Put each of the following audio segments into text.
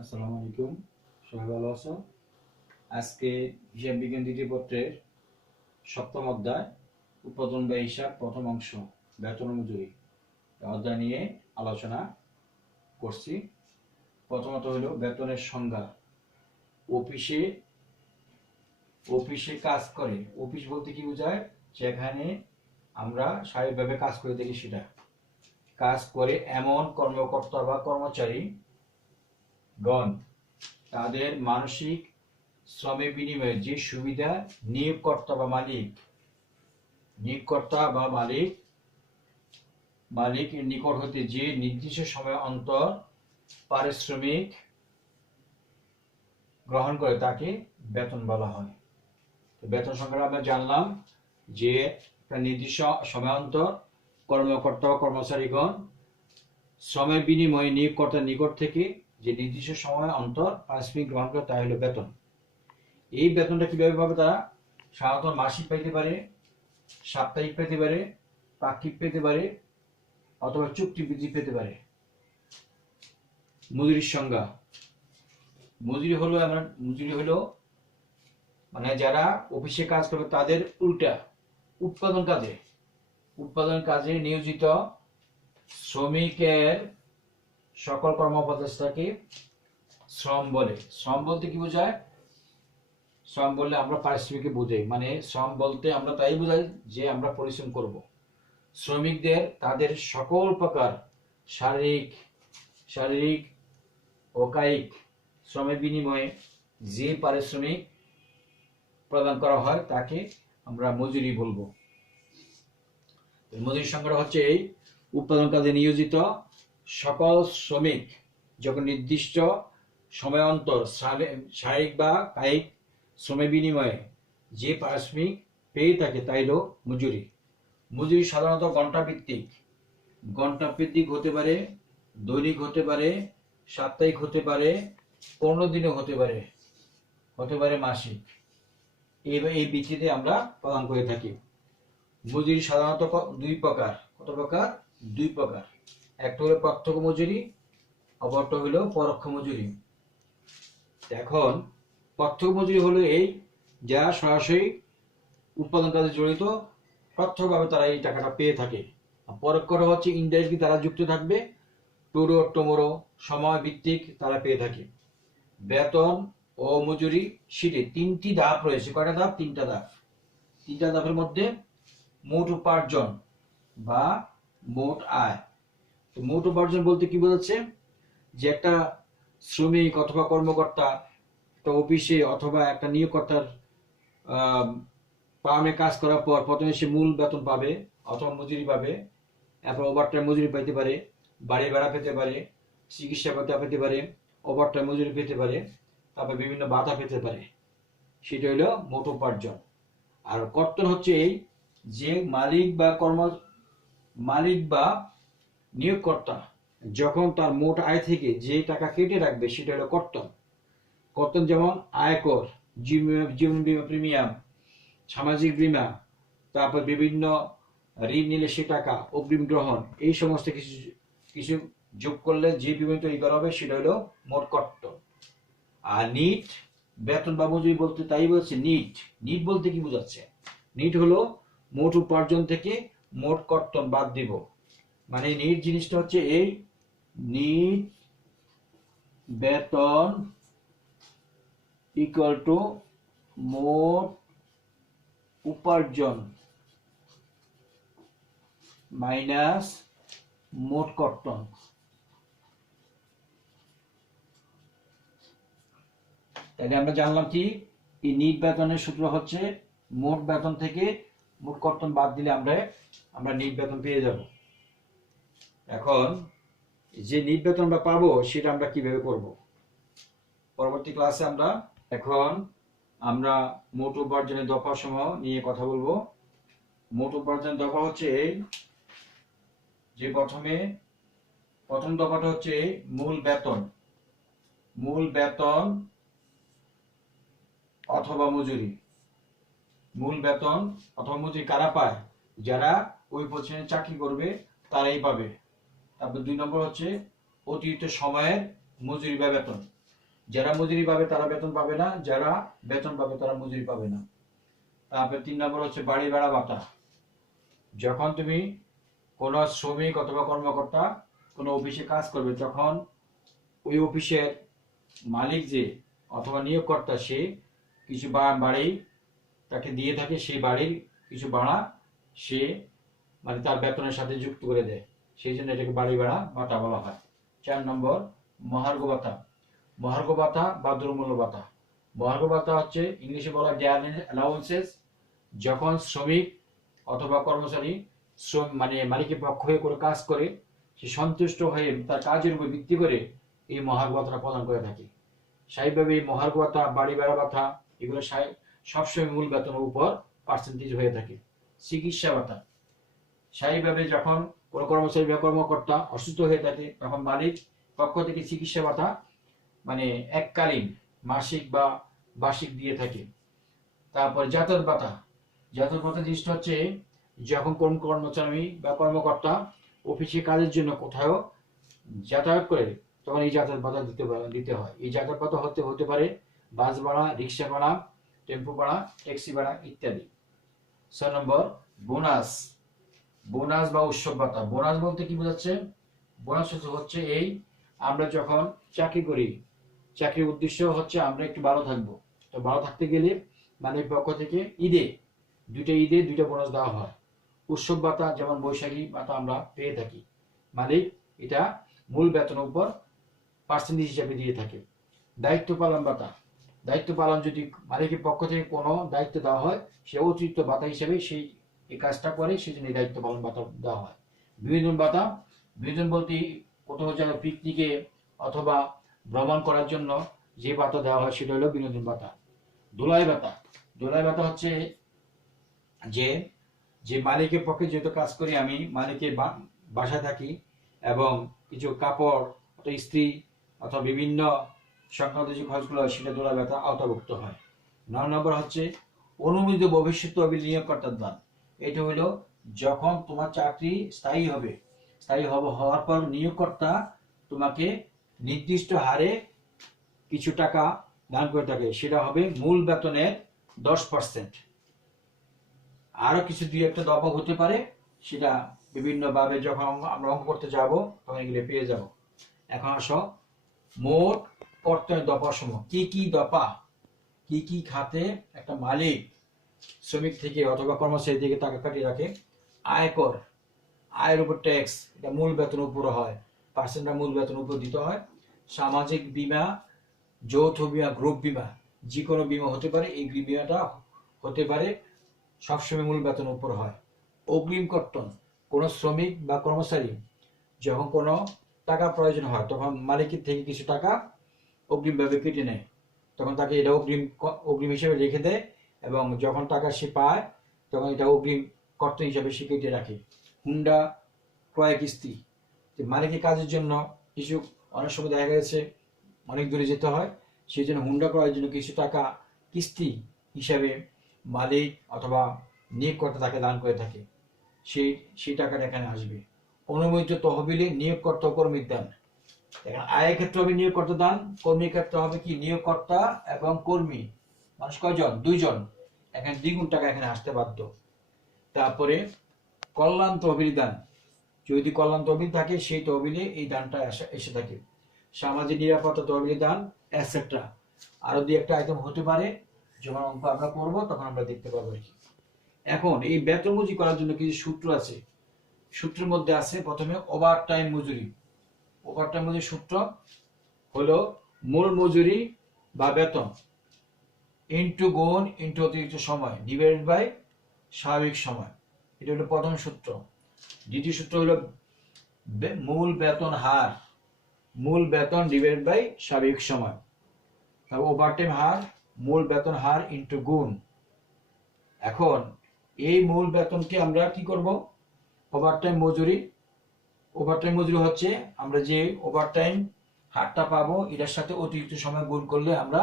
আসসালামু আলাইকুম, সবাই ভালো আছো? আজকে হিসাব বিজ্ঞান দ্বিতীয় পত্রের সপ্তম অধ্যায় উৎপাদন ব্যয় হিসাব প্রথম অংশ বেতন ও মজুরি অধ্যায় নিয়ে আলোচনা করছি। প্রথমত হলো বেতনের সংজ্ঞা। অফিসে অফিসে কাজ করে, অফিস বলতে কি বোঝায়? যেখানে আমরা স্বাভাবিকভাবে কাজ করে থাকি, সেটা কাজ করে এমন কর্মকর্তা বা কর্মচারী গণ তাদের মানসিক শ্রমের বিনিময়ে যে সুবিধা নিয়োগকর্তা বা মালিকের নিকট হতে যে নির্দিষ্ট সময় অন্তর পারিশ্রমিক গ্রহণ করে তাকে বেতন বলা হয়। বেতন সংখ্যা আমরা জানলাম যে একটা নির্দিষ্ট সময় অন্তর কর্মকর্তা বা কর্মচারীগণ শ্রমের বিনিময়ে নিয়োগকর্তার নিকট থেকে যে নির্দিষ্ট সময় অন্তর পারিশ্রমিক গ্রহণ করে তা হলো বেতন। এই বেতনটা কিভাবে পাবে? তারা সাধারণত মাসিক পেতে পারে, সাপ্তাহিক পেতে পারে, পাক্ষিক পেতে পারে, অথবা চুক্তি ভিত্তিক পেতে পারে। মজুরির সংজ্ঞা। মজুরি হলো মানে যারা অফিসে কাজ করবে তাদের উল্টা উৎপাদন কাজে নিয়োজিত শ্রমিকের সকল কর্মোপদেষ্টাকে শ্রম বলে। শ্রম বলতে কি বোঝায়? শ্রম বললে আমরা পারিশ্রমিককে বুঝাই, মানে শ্রম বলতে আমরা তাই বুঝাই যে আমরা পরিশ্রম করব। শ্রমিকদের তাদের সকল প্রকার শারীরিক ও কায়িক শ্রমের বিনিময়ে যে পারিশ্রমিক প্রদান করা হয় তাকে আমরা মজুরি বলবো। মজুরির সংখ্যা হচ্ছে এই: উৎপাদন কাজে নিয়োজিত সকল শ্রমিক যখন নির্দিষ্ট সময় অন্তর শারীরিক বা কায়িক শ্রমের বিনিময়ে যে পারিশ্রমিক পেয়ে থাকে তাই হলো মজুরি। মজুরি সাধারণত ঘন্টা ভিত্তিক হতে পারে, দৈনিক হতে পারে, সাপ্তাহিক হতে পারে, 15 দিনও হতে পারে মাসিক। এই ভিত্তিতে আমরা প্রদান করে থাকি। মজুরি সাধারণত দুই প্রকার। কত প্রকার? দুই প্রকার। একটা হলো প্রত্যক্ষ মজুরি, অপরটা হলো পরোক্ষ মজুরি। এখন প্রত্যক্ষ মজুরি হলো এই যারা সরাসরি উৎপাদন কাজে জড়িত, প্রত্যক্ষভাবে তারা এই টাকাটা পেয়ে থাকে। পরোক্ষটা হচ্ছে ইনডাইরেক্টলি তারা যুক্ত থাকবে, টুমোরো সময় ভিত্তিক তারা পেয়ে থাকে। বেতন ও মজুরি শীটে 3টি ধাপ রয়েছে। কয়টা ধাপ? 3টা ধাপ। 3টা ধাপের মধ্যে মোট উপার্জন বা মোট আয়। তো মোট উপার্জন বলতে কি বোঝাচ্ছে? যে একটা শ্রমিক অথবা কর্মকর্তা একটা অফিসে অথবা একটা নিয়োগকর্তার ফার্মে কাজ করার পর প্রথমে সে মূল বেতন পাবে অথবা মজুরি পাবে, এরপর ওভারটাইম মজুরি পেতে পারে, বাড়ি ভাড়া পেতে পারে, চিকিৎসা ভাতা পেতে পারে, ওভারটাইম মজুরি পেতে পারে, তারপর বিভিন্ন ভাতা পেতে পারে। সেটা হলো মোট উপার্জন। আর কর্তন হচ্ছে এই যে মালিক বা নিয়োগকর্তা যখন তার মোট আয় থেকে যে টাকা কেটে রাখবে সেটা হলো কর্তন। যেমন আয়কর, জীবন বীমা প্রিমিয়াম, সামাজিক বীমা, তারপর বিভিন্ন ঋণ নিলে সে টাকা, অগ্রিম গ্রহণ, এই সমস্ত কিছু যোগ করলে যে বিবরণ তৈরি করা হবে সেটা হলো মোট কর্তন। আর নিট বেতন বা মজুরি বলতে তাই বলছে। নিট বলতে কি বোঝাচ্ছে? নিট হলো মোট উপার্জন থেকে মোট কর্তন বাদ দিব। মানে নিট জিনিসটা হচ্ছে এই নিট বেতন ইকুয়াল টু মোট উপার্জন মাইনাস মোট কর্তন। তাহলে আমরা জানলাম কি এই নিট বেতনের সূত্র হচ্ছে মোট বেতন থেকে মোট কর্তন বাদ দিলে আমরা নিট বেতন পেয়ে যাব। এখন যে নিট বেতন আমরা পাবো সেটা আমরা কিভাবে করব? পরবর্তী ক্লাসে আমরা মোট উপার্জনের দফা সমূহ নিয়ে কথা বলবো। মোট উপার্জনের দফা হচ্ছে এই যে প্রথম দফাটা হচ্ছে মূল বেতন অথবা মজুরি। মূল বেতন অথবা মজুরি কারা পায়? যারা ওই প্রতিষ্ঠানে চাকরি করবে তারাই পাবে। তারপর 2 নম্বর হচ্ছে অতিরিক্ত সময়ের মজুরি বা বেতন। যারা মজুরি পাবে তারা বেতন পাবে না, যারা বেতন পাবে তারা মজুরি পাবে না। তারপরে 3 নম্বর হচ্ছে বাড়ি ভাড়া ভাতা। যখন তুমি কোনো শ্রমিক অথবা কর্মকর্তা কোনো অফিসে কাজ করবে, তখন ওই অফিসের মালিক যে অথবা নিয়োগকর্তা সে কিছু বাড়ি তাকে দিয়ে থাকে, সেই বাড়ির কিছু ভাড়া সে মানে তার বেতনের সাথে যুক্ত করে দেয়, সেই জন্য এটাকে বাড়ি ভাড়া ভাতা বলা হয়। 4 নম্বর মহার্ঘ ভাতা। মহার্ঘ ভাতা বা দুর্মূল্য ভাতা। মহার্ঘ ভাতা হচ্ছে ইংলিশে বলা হয় অ্যালাউন্সেস। যখন শ্রমিক অথবা কর্মচারী মানে মালিকের পক্ষ হয়ে কোনো কাজ করে, সে সন্তুষ্ট হয়ে তার কাজের উপর ভিত্তি করে এই মহার্ঘ ভাতাটা প্রদান করে থাকে। স্বাভাবিকভাবে এই মহার্ঘ ভাতা, বাড়ি ভাড়া ভাতা এগুলো সবসময় মূল বেতনের উপর পার্সেন্টেজ হয়ে থাকে। চিকিৎসা ভাতা। স্বাভাবিকভাবে যখন কোনো কর্মচারী বা কর্মকর্তা অসুস্থ হয়ে থাকে, তখন মালিক পক্ষ থেকে চিকিৎসা ভাতা মানে এককালীন মাসিক বা বার্ষিক দিয়ে থাকে। তারপর যাতায়াত ভাতা। যাতায়াত ভাতা জিনিসটা হচ্ছে যখন কোন কর্মচারী বা কর্মকর্তা অফিসে কাজের জন্য কোথাও যাতায়াত করে, তখন এই যাতায়াত ভাতা দিতে হয়। এই যাতায়াত ভাতা হতে পারে বাস ভাড়া, রিক্সা ভাড়া, টেম্পো ভাড়া, ট্যাক্সি ভাড়া ইত্যাদি। 6 নম্বর বোনাস। বোনাস বা উৎসব ভাতা। বোনাস বলতে কি বোঝাচ্ছে? বোনাস হচ্ছে এই আমরা যখন চাকরি করি, চাকরির উদ্দেশ্য হচ্ছে আমরা একটু ভালো থাকবো, তো ভালো থাকতে গেলে মানে পক্ষ থেকে ঈদে দুইটা বোনাস দেওয়া হয়। উৎসব ভাতা যেমন বৈশাখী ভাতা আমরা পেয়ে থাকি, মানে এটা মূল বেতনের উপর পার্সেন্টেজ হিসাবে দিয়ে থাকে। দায়িত্ব পালন ভাতা। দায়িত্ব পালন যদি মালিকের পক্ষ থেকে কোনো দায়িত্ব দেওয়া হয়, সে অতিরিক্ত ভাতা হিসেবে সেই এই কাজটা করে, সেই জন্য দায়িত্ব পালন ভাতা দেওয়া হয়। বিনোদন ভাতা। বিনোদন বলতে কোথাও যেন পিকনিকে অথবা ভ্রমণ করার জন্য যে ভাতা দেওয়া হয় সেটা হলো বিনোদন ভাতা। ধুলাই ভাতা। ধুলাই ভাতা হচ্ছে যে যে মালিকের পক্ষে যেহেতু কাজ করি, আমি মালিকের বাসায় থাকি এবং কিছু কাপড় অথবা ইস্ত্রি অথবা বিভিন্ন সংক্রান্ত যে খরচগুলো হয় সেটা ধুলাই ভাতা আওতাভুক্ত হয়। 9 নম্বর হচ্ছে অনুমোদিত ভবিষ্যৎ তহবিল নিয়োগকর্তার দান। এটা হলো যখন তোমার চাকরি স্থায়ী হওয়ার পর নিয়োগকর্তা তোমাকে নির্দিষ্ট হারে কিছু টাকা দান করে থাকে, সেটা হবে মূল বেতনের 10%। আরো কিছু দুই একটা দফা হতে পারে, সেটা বিভিন্ন ভাবে যখন আমরা অঙ্ক করতে যাব তখন এগুলো পেয়ে যাব। এখন আসো মোট কর্তনের দফা সমূহ। কি কি দফা, কি কি খাতে একটা মালিক শ্রমিক থেকে অথবা কর্মচারী থেকে টাকা কাটিয়ে রাখে? আয়কর, আয়ের উপর ট্যাক্স, এটা মূল বেতনের উপর হয়, পার্সেন্টটা মূল বেতনের উপর দিতে হয়। সামাজিক বীমা, যৌথ বীমা, গ্রুপ বীমা, যে কোনো বীমা হতে পারে, এই বীমাটা হতে পারে সবসময় মূল বেতনের উপর হয়। অগ্রিম কর্তন, কোনো শ্রমিক বা কর্মচারী যখন কোনো টাকা প্রয়োজন হয় তখন মালিকের থেকে কিছু টাকা অগ্রিমভাবে কেটে নেয়, তখন তাকে এটা অগ্রিম হিসেবে রেখে দেয় এবং যখন টাকা সে পায় তখন এটা অগ্রিম কর্তন হিসাবে সে কেটে রাখে। হুন্ডা ক্রয় কিস্তি, মালিকের কাজের জন্য কিছু অনেক সময় দেখা গেছে অনেক দূরে যেতে হয়, সেই জন্য হুন্ডা ক্রয়ের জন্য কিছু টাকা কিস্তি হিসাবে মালিক অথবা নিয়োগকর্তা তাকে দান করে থাকে, সেই টাকাটা এখানে আসবে। অনুমোদিত তহবিলে নিয়োগকর্তা ও কর্মীর দান। এখানে আয়ের ক্ষেত্রে হবে নিয়োগকর্তা দান, কর্মীর ক্ষেত্রে হবে কি নিয়োগকর্তা এবং কর্মী মানুষ কয়জন? 2 জন, এখানে দ্বিগুণ টাকা এখানে আসতে বাধ্য। তারপরে কল্যাণ তহবিল দান, যদি কল্যাণ তহবিল থাকে সেই তহবিলে এই দানটা এসে থাকে। সামাজিক নিরাপত্তা তহবিল দান এটসেট্রা, আরো 2-1টা আইটেম হতে পারে, যখন অঙ্ক আমরা করবো তখন আমরা দেখতে পাবো আর কি। এখন এই বেতন মজুরি করার জন্য কিছু সূত্র আছে। সূত্রের মধ্যে আছে প্রথমে ওভারটাইম মজুরি। ওভারটাইম মজুরি সূত্র হলো মূল মজুরি বা বেতন ইন্টু গুণ ইন্টু অতিরিক্ত সময় ডিভাইডেড বাই স্বাভাবিক সময়, এটা হলো প্রথম সূত্র। দ্বিতীয় সূত্র হলো মূল বেতন হার, মূল বেতন ডিভাইডেড বাই স্বাভাবিক সময়। তারপর ওভারটাইম হার, মূল বেতন হার ইন্টু গুণ। এখন এই মূল বেতনকে আমরা কি করব? ওভারটাইম মজুরি হচ্ছে আমরা যে ওভারটাইম হারটা পাবো এটার সাথে অতিরিক্ত সময় গুণ করলে আমরা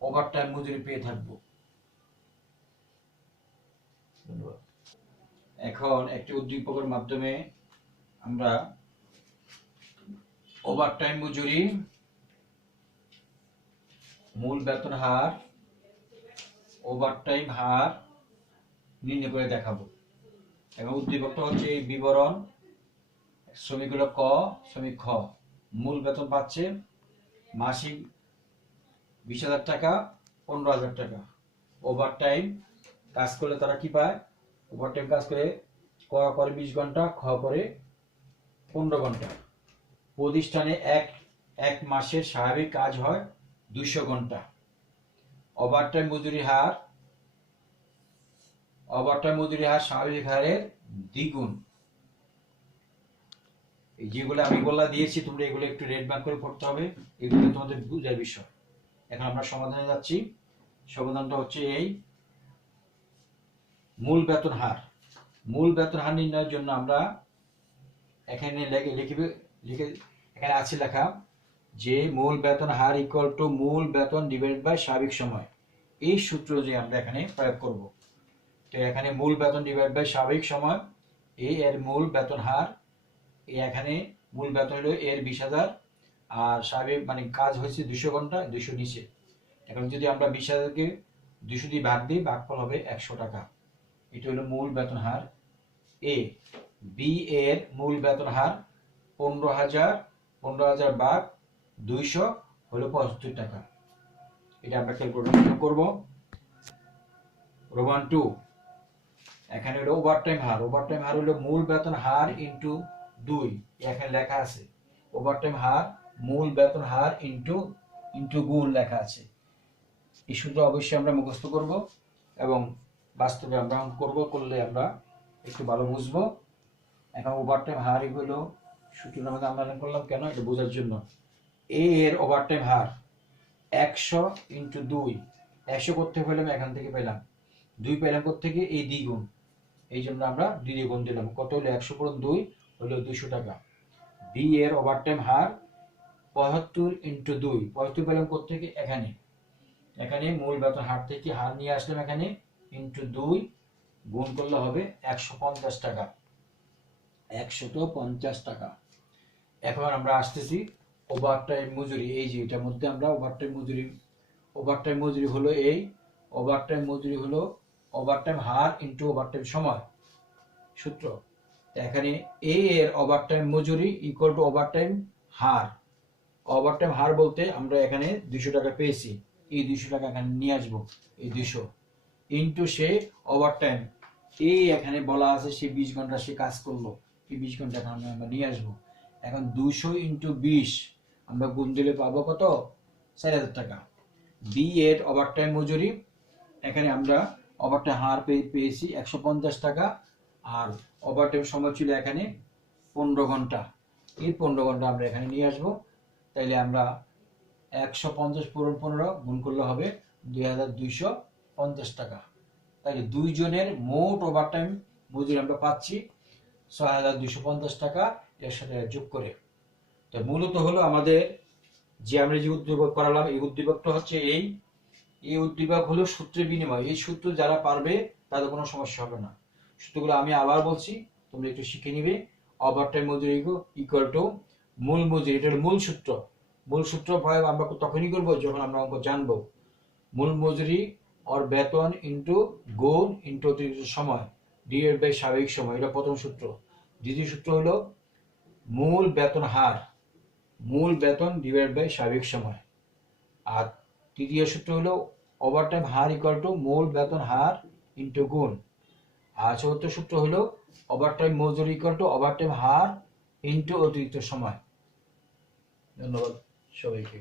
ওভারটাইম মজুরি পেয়ে থাকবো। এখন একটি উদ্দীপকের মাধ্যমে আমরা ওভারটাইম মজুরি মূল বেতন হার ওভারটাইম হার নির্ণয় করে দেখাবো। এবং উদ্দীপকটা হচ্ছে এই বিবরণ, শ্রমিক হলো ক, শ্রমিক খ। মূল বেতন পাচ্ছে মাসিক 20,000 টাকা, 15,000 টাকা। ওভারটাইম কাজ করলে তারা কি পায়? ওভারটাইম কাজ করে ক করে 20 ঘন্টা, খ করে 15 ঘন্টা। প্রতিষ্ঠানে এক মাসের স্বাভাবিক কাজ হয় 200 ঘন্টা। ওভারটাইম মজুরি হার স্বাভাবিক হারের দ্বিগুণ। এই যেগুলো আমি বলা দিয়েছি তোমরা এগুলো একটু রেড মার্ক করে পড়তে হবে, এগুলো তোমাদের বুঝার বিষয়। এখন আমরা সমাধানে যাচ্ছি। সমাধানটা হচ্ছে এই মূল বেতন হার নির্ণয়ের জন্য আমরা এখানে এখানে আছে লেখা যে মূল বেতন হার ইকুয়াল টু মূল বেতন ডিভাইডেড বাই স্বাভাবিক সময়। এই সূত্র যে আমরা এখানে প্রয়োগ করব। তো এখানে মূল বেতন ডিভাইড বাই স্বাভাবিক সময়, এই এর মূল বেতন হার, এখানে মূল বেতন হলো এর 20,000 আর স্বাভাবিক মানে কাজ হয়েছে 200 ঘন্টা, 200 নিচে। এখন যদি আমরা 20,000-কে 200 দিয়ে ভাগ দিই, ভাগফল হবে 100 টাকা। এটা হলো মূল বেতন হার এ। বি এর মূল বেতন হার 15,000 ভাগ 200 হলো 75 টাকা। এটা আমরা ক্যালকুলেটর করব। রোমান 2 এখানে হলো ওভারটাইম হার হলো মূল বেতন হার ইনটু 2। এখানে লেখা আছে ওভারটাইম হার মূল বেতন হার ইনটু গুণ লেখা আছে। এই সূত্র অবশ্যই আমরা মুখস্থ করব এবং বাস্তবে আমরা করলে আমরা একটু ভালো বুঝবো। এখন ওভারটাইম হার হলো সূত্রটা আমরা আন্ডারলাইন করলাম কেন? এটা বোঝার জন্য। এ এর ওভারটাইম হার 100 ইনটু 2। 100 করতে পেলাম এখান থেকে পেলাম, 2 পেলাম থেকে এই দ্বিগুণ, এই জন্য আমরা 2 দিয়ে গুণ দিলাম। কত হলো? 100 পূরণ 2 হলো 200 টাকা। বি এর ওভারটাইম হার 75 ইনটু 2। 75 পেলাম থেকে এখানে মূল বেতন হার থেকে হার নিয়ে আসলাম এখানে, ইনটু 2 গুণ করলে হবে 150 টাকা। 150 টাকা। এখন আমরা আসতেছি ওভারটাইম মজুরি। এই যে এটার মধ্যে আমরা ওভারটাইম মজুরি হলো এই ওভারটাইম হার ইনটু ওভারটাইম সময় সূত্র। এখানে এ এর ওভারটাইম মজুরি ইকুয়াল টু ওভারটাইম হার বলতে আমরা এখানে 200 টাকা পেয়েছি, এই 200 টাকা এখানে নিয়ে আসবো, এই 200 ইনটু সে ওভারটাইম এই এখানে বলা আছে সে 20 ঘন্টা সে কাজ করলো, এই 20 ঘন্টা এখানে আমরা নিয়ে আসবো। এখন 200 ইনটু 20 আমরা গুণ দিলে পাবো কত? 4,000 টাকা। বি এর ওভারটাইম মজুরি, এখানে আমরা ওভারটাইম হার পেয়েছি 150 টাকা, আর ওভারটাইম সময় ছিল এখানে 15 ঘন্টা। এই 15 ঘন্টা আমরা এখানে নিয়ে আসবো। তাইলে আমরা 150 পূরণ 15 গুণ করলে হবে 2,250 টাকা। তাইলে দুইজনের মোট ওভারটাইম মজুরি আমরা পাচ্ছি 6,250 টাকা এর সাথে যোগ করে। তো মূলত হলো আমাদের যে আমরা যে উদ্দীপক করালাম, এই উদ্দীপকটা হচ্ছে এই উদ্দীপক হলো সূত্রের বিনিময়। এই সূত্র যারা পারবে তাদের কোনো সমস্যা হবে না। সূত্রগুলো আমি আবার বলছি, তোমরা একটু শিখে নিবে। ওভারটাইম মজুরি ইকুয়াল টু মূল মজুরি, এটা হলো মূল সূত্র প্রয়োগ আমরা তখনই করবো যখন আমরা অঙ্ক জানবো। মূল মজুরি আর বেতন ইনটু গুণ ইনটু অতিরিক্ত সময় ডিভাইড বাই স্বাভাবিক সময়, এটা প্রথম সূত্র। দ্বিতীয় সূত্র হলো মূল বেতন ডিভাইড বাই স্বাভাবিক সময়। আর তৃতীয় সূত্র হলো ওভারটাইম হার ইকুয়াল টু মূল বেতন হার ইনটু গুণ। আর চতুর্থ সূত্র হলো ওভারটাইম মজুরি equal to overtime her into অতিরিক্ত সময়। ধন্যবাদ সবাইকে।